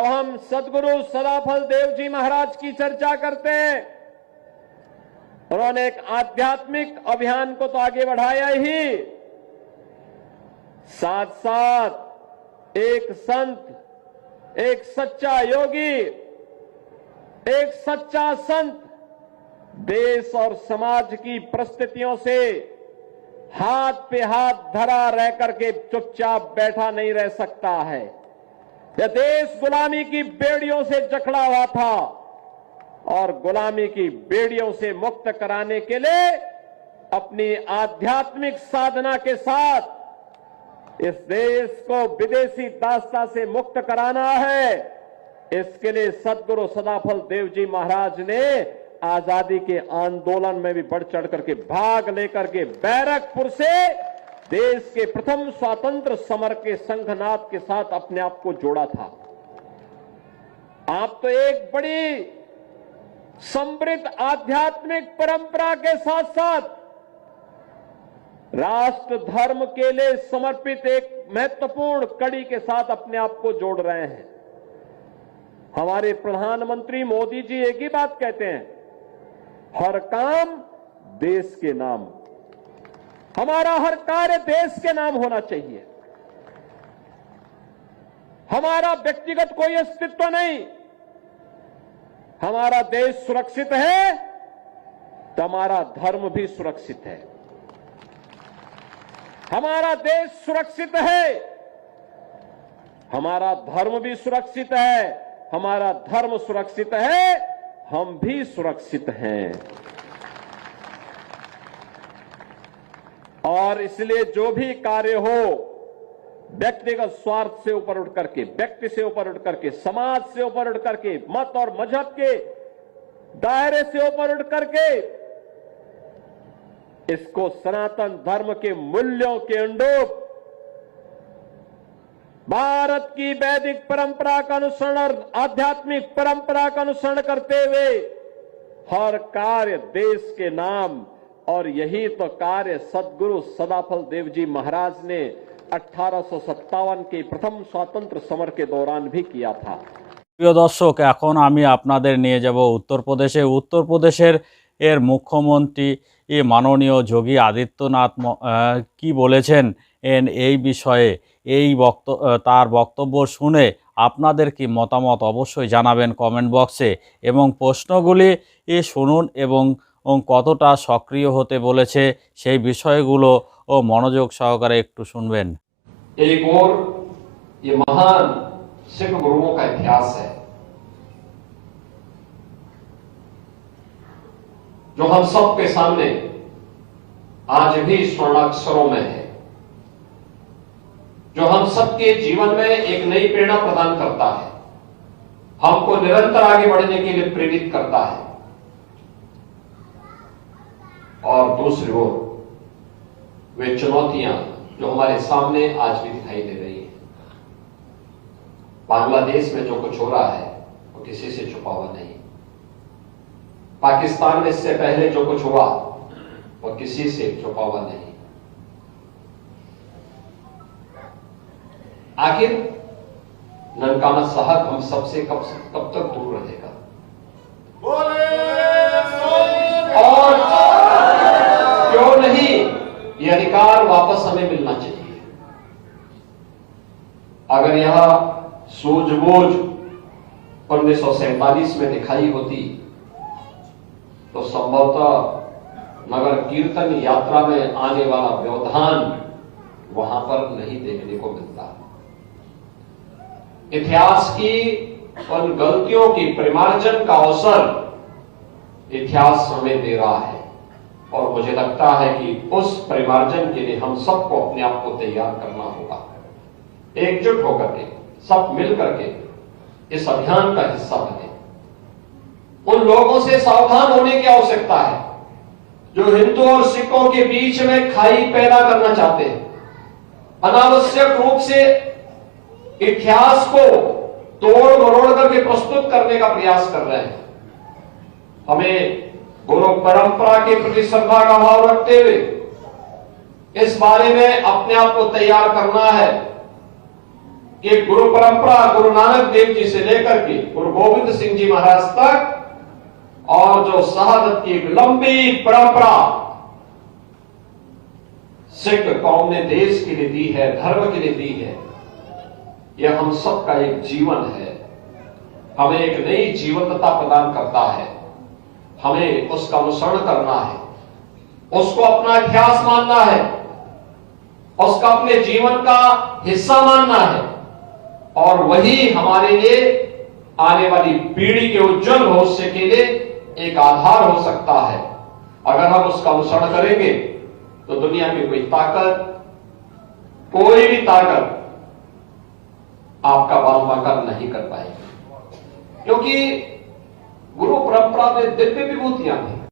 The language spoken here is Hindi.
अब हम सदगुरु सदाफल देव जी महाराज की चर्चा करते हैं। उन्होंने एक आध्यात्मिक अभियान को तो आगे बढ़ाया ही, साथ साथ एक संत, एक सच्चा योगी, एक सच्चा संत देश और समाज की परिस्थितियों से हाथ पे हाथ धरा रह करके चुपचाप बैठा नहीं रह सकता है। यह देश गुलामी की बेड़ियों से जकड़ा हुआ था और गुलामी की बेड़ियों से मुक्त कराने के लिए अपनी आध्यात्मिक साधना के साथ इस देश को विदेशी दास्ता से मुक्त कराना है। इसके लिए सदगुरु सदाफल देव जी महाराज ने आजादी के आंदोलन में भी बढ़ चढ़ करके भाग लेकर के बैरकपुर से देश के प्रथम स्वतंत्र समर के संघनाद के साथ अपने आप को जोड़ा था। आप तो एक बड़ी समृद्ध आध्यात्मिक परंपरा के साथ साथ राष्ट्र धर्म के लिए समर्पित एक महत्वपूर्ण कड़ी के साथ अपने आप को जोड़ रहे हैं। हमारे प्रधानमंत्री मोदी जी एक ही बात कहते हैं, हर काम देश के नाम। हमारा हर कार्य देश के नाम होना चाहिए। हमारा व्यक्तिगत कोई अस्तित्व नहीं। हमारा देश सुरक्षित है तो हमारा धर्म भी सुरक्षित है। हमारा देश सुरक्षित है, हमारा धर्म भी सुरक्षित है। हमारा धर्म सुरक्षित है, हम भी सुरक्षित हैं। और इसलिए जो भी कार्य हो, व्यक्तिगत स्वार्थ से ऊपर उठ करके, व्यक्ति से ऊपर उठ करके, समाज से ऊपर उठ करके, मत और मजहब के दायरे से ऊपर उठ करके इसको सनातन धर्म के मूल्यों के अनुरूप भारत की वैदिक परंपरा का अनुसरण और आध्यात्मिक परंपरा का अनुसरण करते हुए हर कार्य देश के नाम। और यही तो कार्य सदगुरु सदाफल देव जी महाराज ने 1857 के प्रथम स्वातंत्र समर के दौरान भी किया था। প্রিয় দর্শক, এখন আমি আপনাদের নিয়ে যাব উত্তরপ্রদেশে। উত্তরপ্রদেশের মুখ্যমন্ত্রী মাননীয় যোগী আদিত্যনাথ কি বলেছেন এই বিষয়ে, তার বক্তব্য শুনে আপনাদের কি মতামত অবশ্যই জানাবেন কমেন্ট বক্সে, এবং প্রশ্নগুলি শুনুন এবং কতটা সক্রিয় হতে বলেছে সেই বিষয়গুলো মনোযোগ সহকারে একটু শুনবেন। एक और ये महान सिख गुरुओं का इतिहास है जो हम सब के सामने आज भी स्वर्णाक्षरों में है, जो हम सबके जीवन में एक नई प्रेरणा प्रदान करता है, हमको निरंतर आगे बढ़ने के लिए प्रेरित करता है। और दूसरी ओर वे चुनौतियां जो हमारे सामने आज भी दिखाई दे रही है। बांग्लादेश में जो कुछ हो रहा है वो किसी से छुपा हुआ नहीं। पाकिस्तान में इससे पहले जो कुछ हुआ वो किसी से छुपा हुआ नहीं। आखिर ननकाना साहब हम सबसे कब तक दूर रहेगा? और क्यों नहीं, ये अधिकार वापस हमें मिलना चाहिए। अगर यह सूझबूझ 1947 में दिखाई होती तो संभवतः नगर कीर्तन यात्रा में आने वाला व्यवधान वहां पर नहीं देखने को मिलता। इतिहास की उन गलतियों की परिमार्जन का अवसर इतिहास हमें दे रहा है, और मुझे लगता है कि उस परिमार्जन के लिए हम सबको अपने आप को तैयार करना होगा। एकजुट होकर के, सब मिल करके इस अभियान का हिस्सा बने। उन लोगों से सावधान होने की आवश्यकता है जो हिंदू और सिखों के बीच में खाई पैदा करना चाहते हैं, अनावश्यक रूप से इतिहास को तोड़ मरोड़ करके प्रस्तुत करने का प्रयास कर रहे हैं। हमें गुरु परंपरा के प्रति श्रद्धा का भाव रखते हुए इस बारे में अपने आप को तैयार करना है कि गुरु परंपरा गुरु नानक देव जी से लेकर के गुरु गोविंद सिंह जी महाराज तक और जो शहादत की एक लंबी परंपरा सिख कौम ने देश के लिए दी है, धर्म के लिए दी है, यह हम सबका एक जीवन है। हमें एक नई जीवंतता प्रदान करता है। हमें उसका अनुसरण करना है, उसको अपना इतिहास मानना है, उसका अपने जीवन का हिस्सा मानना है, और वही हमारे लिए आने वाली पीढ़ी के उज्जवल भविष्य के लिए एक आधार हो सकता है। अगर हम उसका अनुसरण करेंगे तो दुनिया की कोई ताकत, कोई भी ताकत आपका बालमाकन नहीं कर पाएगी, क्योंकि गुरु परंपरा में दिव्य विभूतियां थी।